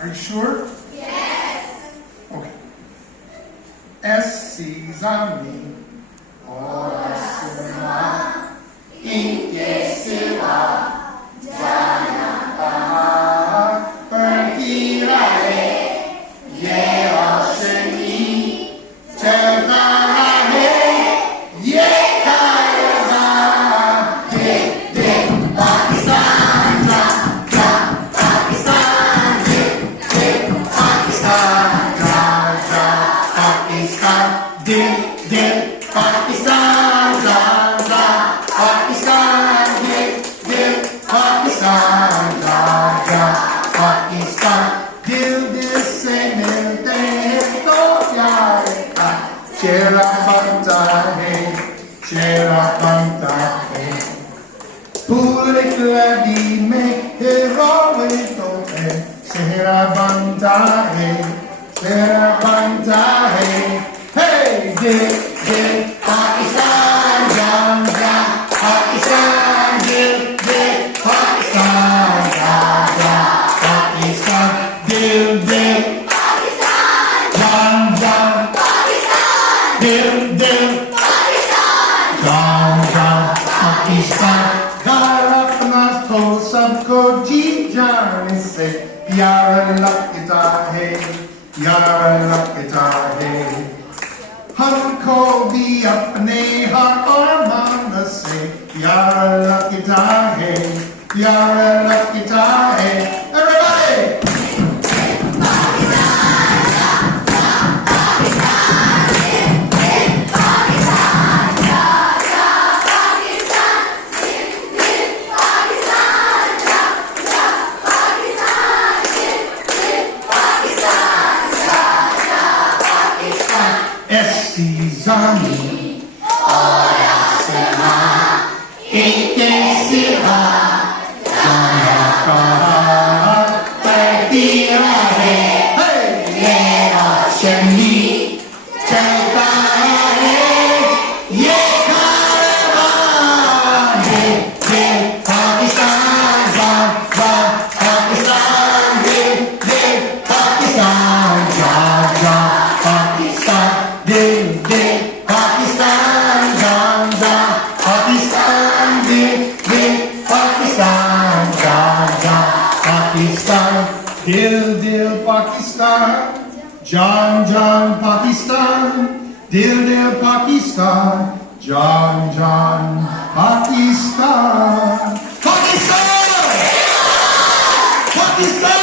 Are you sure? Yes. Okay. Sesame, ora semua, inke siwa, jangan tahan berkira ye seni, cerita ye kaya, dik dik Pakistan, Pakistan, dik dik Pakistan, Pakistan, dik dik Pakistan, Pakistan, dik dik Pakistan, Pakistan, dil dil se milte हैं तो प्यार का चेहरा बनता है फूल कली में हिरोए तो है चेहरा बनता है hey दिल दिल पाकिस्तान जान जान पाकिस्तान दिल दिल पाकिस्तान जान जान पाकिस्तान दिल दिल जान जान दिल दिल जान जान पाकिस्तान घर अपना तो सबको जी जान से प्यार लगता है हमको भी अपने हर और मन से प्यार लगता है everybody Sesame, ora semua, inke siwa, jangan tahan berkira ye seni, cerita ye kaya, dik Pakistan, Pakistan, dik Pakistan, Pakistan. Dil dil Pakistan, jaan jaan Pakistan, dil dil Pakistan, jaan jaan Pakistan, dil dil Pakistan, jaan jaan Pakistan, dil dil Pakistan, jaan jaan Pakistan, Pakistan, Pakistan.